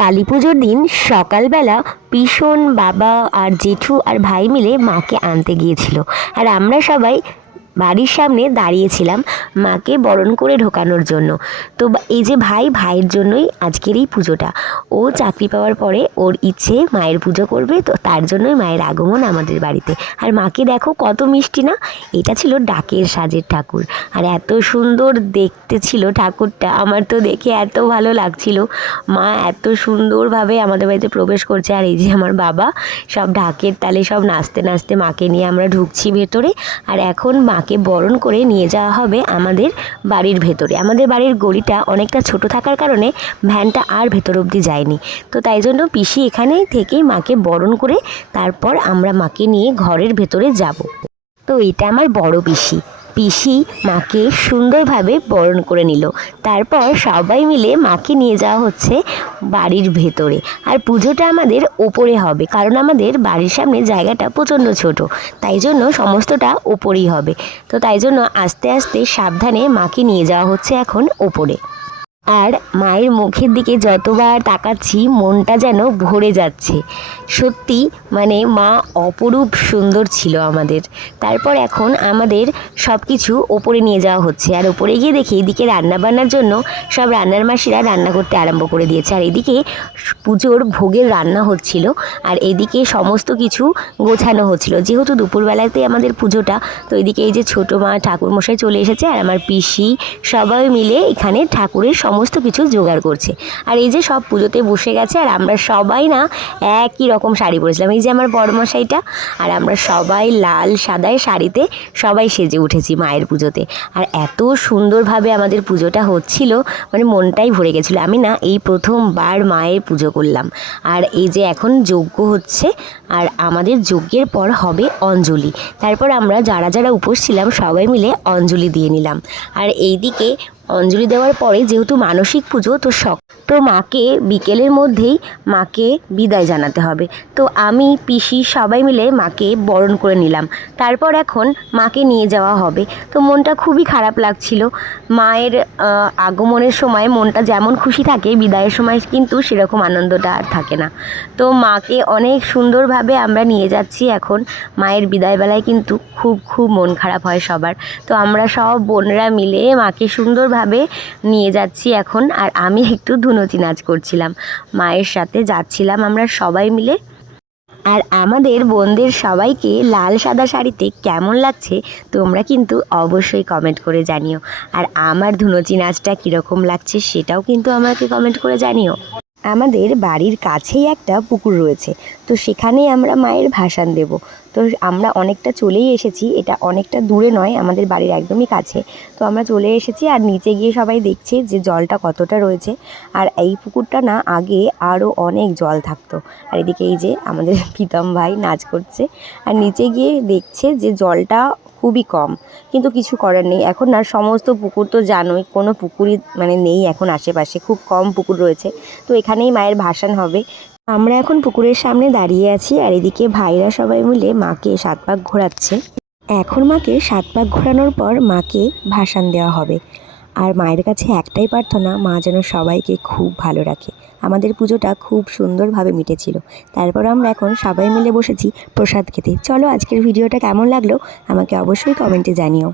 কালী পুজোর দিন সকালবেলা পিসন বাবা আর জেঠু আর ভাই মিলে মাকে আনতে গিয়েছিল। আর আমরা সবাই বাড়ির সামনে দাঁড়িয়েছিলাম মাকে বরণ করে ঢোকানোর জন্য। তো এই যে ভাইয়ের জন্যই আজকের এই পুজোটা। ও চাকরি পাওয়ার পরে ওর ইচ্ছে মায়ের পুজো করবে, তো তার জন্যই মায়ের আগমন আমাদের বাড়িতে। আর মাকে দেখো কত মিষ্টি না, এটা ছিল ডাকের সাজের ঠাকুর। আর এত সুন্দর দেখতে ছিল ঠাকুরটা, আমার তো দেখে এত ভালো লাগছিল। মা এত সুন্দরভাবে আমাদের বাড়িতে প্রবেশ করছে, আর এই যে আমার বাবা সব ঢাকের তালে সব নাচতে নাচতে মাকে নিয়ে আমরা ঢুকছি ভেতরে। আর এখন মাকে বরণ করে নিয়ে যাওয়া হবে আমাদের বাড়ির ভেতরে। আমাদের বাড়ির গলিটা অনেকটা ছোট থাকার কারণে ভ্যানটা আর ভেতর অবধি যায়নি, তো তাই জন্য পিসি এখানে থেকেই মাকে বরণ করে তারপর আমরা মাকে নিয়ে ঘরের ভেতরে যাব। তো এটা আমার বড় পিসি মাকে সুন্দরভাবে বরণ করে নিল। তারপর সবাই মিলে মাকে নিয়ে যাওয়া হচ্ছে বাড়ির ভেতরে। আর পুজোটা আমাদের ওপরে হবে, কারণ আমাদের বাড়ির সামনে জায়গাটা প্রচণ্ড ছোট, তাই জন্য সমস্তটা ওপরেই হবে। তো তাই জন্য আস্তে আস্তে সাবধানে মাকে নিয়ে যাওয়া হচ্ছে এখন ওপরে। আর মায়ের মুখের দিকে যতবার তাকাচ্ছি মনটা যেন ভরে যাচ্ছে। সত্যি মানে মা অপরূপ সুন্দর ছিল আমাদের। তারপর এখন আমাদের সব কিছু ওপরে নিয়ে যাওয়া হচ্ছে। আর ওপরে গিয়ে দেখি এদিকে রান্নাবান্নার জন্য সব রান্নার মাসিরা রান্না করতে আরম্ভ করে দিয়েছে। আর এদিকে পুজোর ভোগের রান্না হচ্ছিল, আর এদিকে সমস্ত কিছু গোছানো হচ্ছিল। যেহেতু দুপুরবেলাতে আমাদের পুজোটা, তো এদিকে এই যে ছোটো মা ঠাকুরমশাই চলে এসেছে, আর আমার পিসি সবাই মিলে এখানে ঠাকুরের সমস্ত কিছু জোগাড় করছে। আর এই যে সব পুজোতে বসে গেছে, আর আমরা সবাই না একই রকম শাড়ি পরেছিলাম। এই যে আমার বড়মশাইটা, আর আমরা সবাই লাল সাদায় শাড়িতে সবাই সেজে উঠেছি মায়ের পুজোতে। আর এত সুন্দরভাবে আমাদের পুজোটা হচ্ছিল, মানে মনটাই ভরে গেছিলো। আমি না এই প্রথমবার মায়ের পুজো করলাম। আর এই যে এখন যজ্ঞ হচ্ছে, আর আমাদের যজ্ঞের পর হবে অঞ্জলি। তারপর আমরা যারা যারা উপোস ছিলাম সবাই মিলে অঞ্জলি দিয়ে নিলাম। আর এইদিকে অঞ্জলি দেওয়ার পরে যেহেতু মানসিক পুজো, তো মাকে বিকেলের মধ্যেই মাকে বিদায় জানাতে হবে। তো আমি পিসি সবাই মিলে মাকে বরণ করে নিলাম। তারপর এখন মাকে নিয়ে যাওয়া হবে। তো মনটা খুবই খারাপ লাগছিল। মায়ের আগমনের সময় মনটা যেমন খুশি থাকে, বিদায়ের সময় কিন্তু সেরকম আনন্দটা আর থাকে না। তো মাকে অনেক সুন্দরভাবে আমরা নিয়ে যাচ্ছি এখন। মায়ের বিদায়বেলায় কিন্তু খুব মন খারাপ হয় সবার। তো আমরা সব বোনরা মিলে মাকে সুন্দরভাবে নিয়ে যাচ্ছি এখন। আর আমি একটু ধুনুচি নাচ করছিলাম, মায়ের সাথে যাচ্ছিলাম আমরা সবাই মিলে। আর আমাদের বোনদের সবাইকে লাল সাদা শাড়িতে কেমন লাগছে তোমরা কিন্তু অবশ্যই কমেন্ট করে জানিও। আর আমার ধুনুচি নাচটা কীরকম লাগছে সেটাও কিন্তু আমাকে কমেন্ট করে জানিও। আমাদের বাড়ির কাছেই একটা পুকুর রয়েছে, তো সেখানেই আমরা মায়ের ভাসান দেব। তো আমরা অনেকটা চলেই এসেছি, এটা অনেকটা দূরে নয়, আমাদের বাড়ির একদমই কাছে। তো আমরা চলে এসেছি, আর নিচে গিয়ে সবাই দেখছে যে জলটা কতটা রয়েছে। আর এই পুকুরটা না আগে আরও অনেক জল থাকতো। আর এদিকে এই যে আমাদের প্রীতম ভাই নাচ করছে, আর নিচে গিয়ে দেখছে যে জলটা খুবই কম। কিন্তু কিছু করার নেই, এখন না সমস্ত পুকুর তো জানোই, কোনো পুকুরই মানে নেই এখন আশেপাশে, খুব কম পুকুর রয়েছে। তো এখানেই মায়ের ভাসান হবে। আমরা এখন পুকুরের সামনে দাঁড়িয়ে আছি, আর এদিকে ভাইরা সবাই মিলে মাকে 7 পাক ঘোরাচ্ছে। এখন মাকে 7 পাক ঘোরানোর পর মাকে ভাসান দেওয়া হবে। আর মায়ের কাছে একটাই প্রার্থনা, মা যেন সবাইকে খুব ভালো রাখে। আমাদের পুজোটা খুব সুন্দরভাবে মিটেছিল। তারপর আমরা এখন সবাই মিলে বসেছি প্রসাদ খেতে। চলো আজকের ভিডিওটা কেমন লাগলো আমাকে অবশ্যই কমেন্টে জানিও।